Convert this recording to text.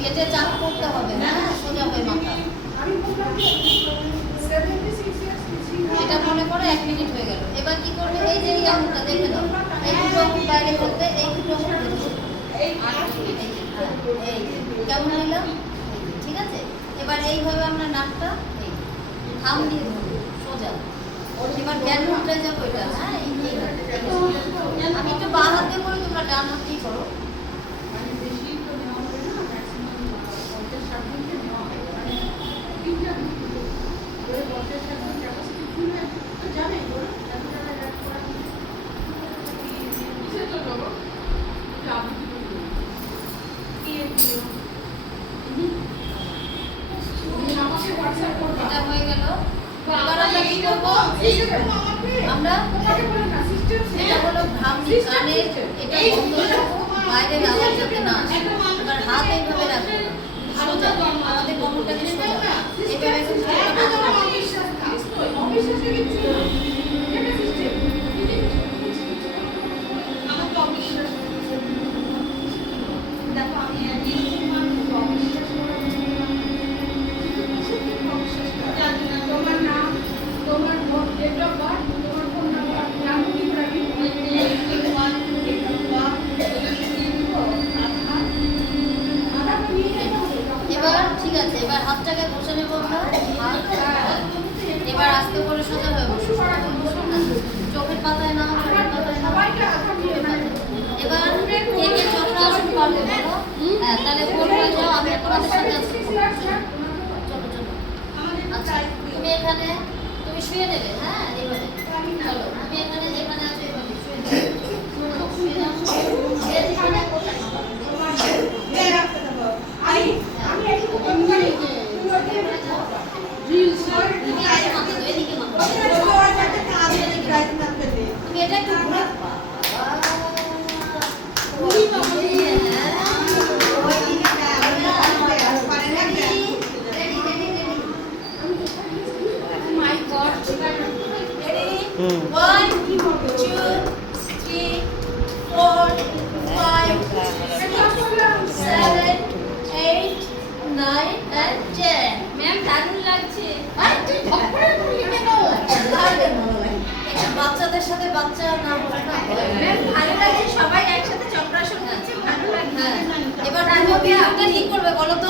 পেটে চাপ করতে হবে না, সোজা হয়ে মাথা। এটা মনে করো 1 মিনিট হয়ে গেল। এবার কি করবে, এই যে এই আঙুলটা দেখে দাও, এই দুটো আঙুল বাইরে করবে, এই দুটো আঙুল ভেতরে। এই কেমন নিলাম, ঠিক আছে। এবার এইভাবে আমরা নাকটা থাম দিয়ে ধরবো সোজা। এবার জ্ঞান মুদ্রায় যাবো এটা। হ্যাঁ, আমি একটু বাঁ হাত দিয়ে করি, তোমরা ডান হাত দিয়ে করো। এটা হয়ে গেল। এবার আমরা কি করবো, আমরা এটা হলো ভ্রামরি, কানের এটা বন্ধ রাখবো, বাইরের আওয়াজ যাতে না আসে। এবার হাত এইভাবে রাখবো সোজা, আমাদের কোমরটাকে সোজা এইভাবে এবার ঠিক আছে। এবার হাতটাকে বসে নেবো আমরা। এবার আস্তে করে সোজা হয়ে বসো, চোখের পাতায় না, চোখের পাতায় না। এবার কে কে চক্রাসন পারবে বলো? হ্যাঁ, তাহলে গোল হয়ে যাও, আমি তোমাদের সাথে আছি। চলো চলো। আচ্ছা, তুমি এখানে তুমি শুয়ে নেবে। হ্যাঁ, এবারে চলো, তুমি এখানে যেখানে আছো এভাবে শুয়ে নেবে। শুয়ে যাও, এখানে বসে তুমি এটা একটু ঘুরে বাচ্চাদের সাথে বাচ্চা না বলে না, ভালো লাগে। সবাই একসাথে চক্রাসন করছে, ভালো লাগে। এবার কি করবে বলো তো?